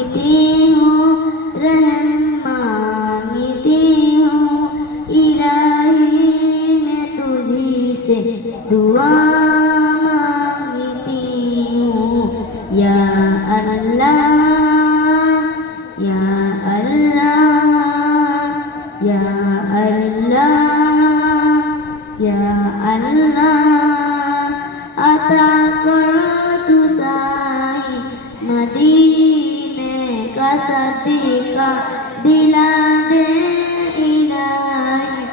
मांगती हूँ, रहम मांगती हूँ। इलाही मैं तुझी से दुआ मांगती हूँ। या अल्लाह, या अल्लाह, या अल्लाह, या अल्लाह। अता कर तू साई मदीने का सदका दिला दे इलाही।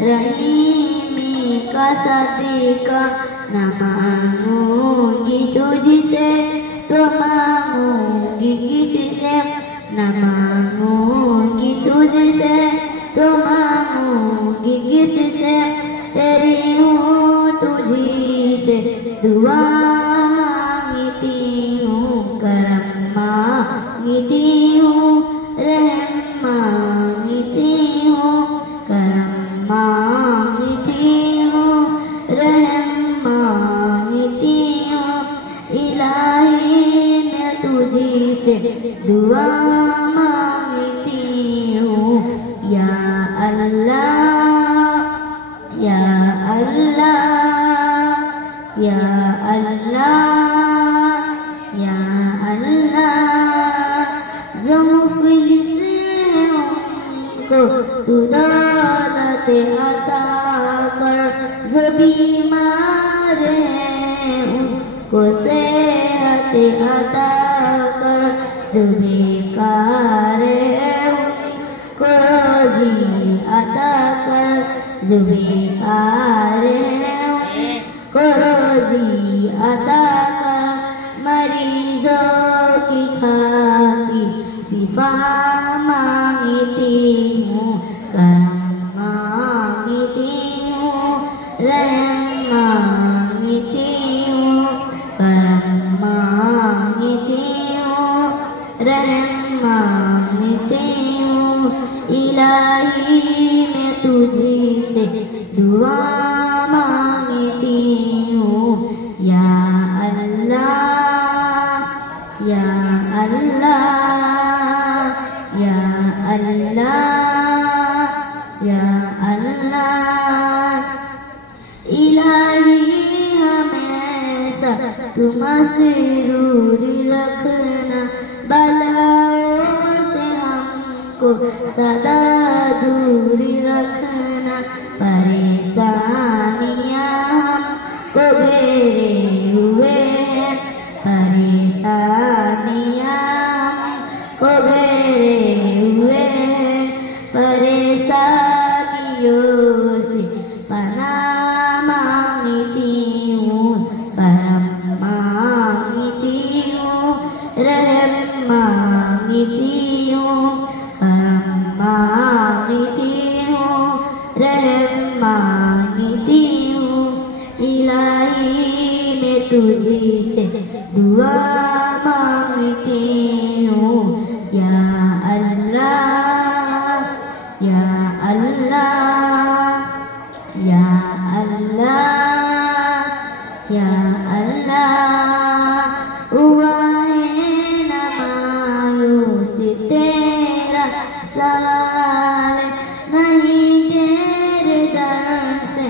रहीमी का सदका न मांगूंगी तुझसे तो मांगूंगी किसी से, न मांगूंगी तुझसे तो मांगूंगी किसी से। तेरी हूँ तुझी से दुआ मांगती हूँ, करम मांगती हूँ, रहम मांगती हूँ, करम मांगती हूँ, रहम मांगती हूँ। इलाही मैं तुझी से दुआ मांगती हूँ। या अल्लाह, या अल्लाह, या अल्लाह, या अल्लाह। जो मुफलिस हैं उनको तू दौलत अता कर, जो बीमार हैं उनको सेहत अता कर, जो बेकार हैं उनको रोजी अता कर, जो बेकार हैं उनको रोजी अता कर। मरीजों की खातिर शिफा मांगती हूँ, करम मांगती हूँ, रहम मांगती हूँ, करम मांगती हूँ, रहम मांगती हूँ। इलाही मैं तुझी से दुआ मांगती हूँ। या अल्लाह, या अल्लाह, या अल्लाह, या अल्लाह। इलाही हमेशा तू मसरूर रखना, बलाओं से हमको सदा दूर रखना। परेशानियाँ हमको घेरे हुए हैं, परेशानियाँ हमको घेरे हुए हैं। परेशानियों से पनाह मांगती हूँ, करम मांगती हूँ, रहम मांगती हूँ, करम मांगती हूँ, रहम मांगती हूँ। इलाही मैं तुझी से दुआ मांगती हूँ। या अल्लाह, या अल्लाह, या अल्लाह, या अल्लाह। हुआ है न मायूस तेरा सवाल, नहीं तेरे दर से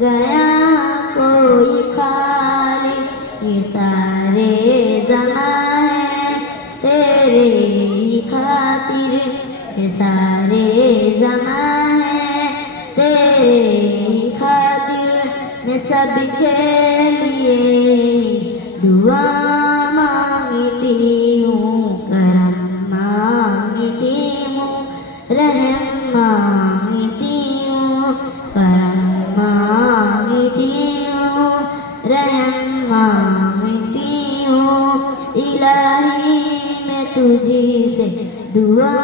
गया कोई खाली। ये सारे ज़माने तेरे ही खातिर, ये सारे ज़माने तेरे ही खातिर। मैं सबके लिए दुआ मांगती हूँ, करम मांगती हूँ, रहम मांगती हूँ, करम मांगती हूँ, रहम मांगती हूँ। इलाही मैं तुझी से दुआ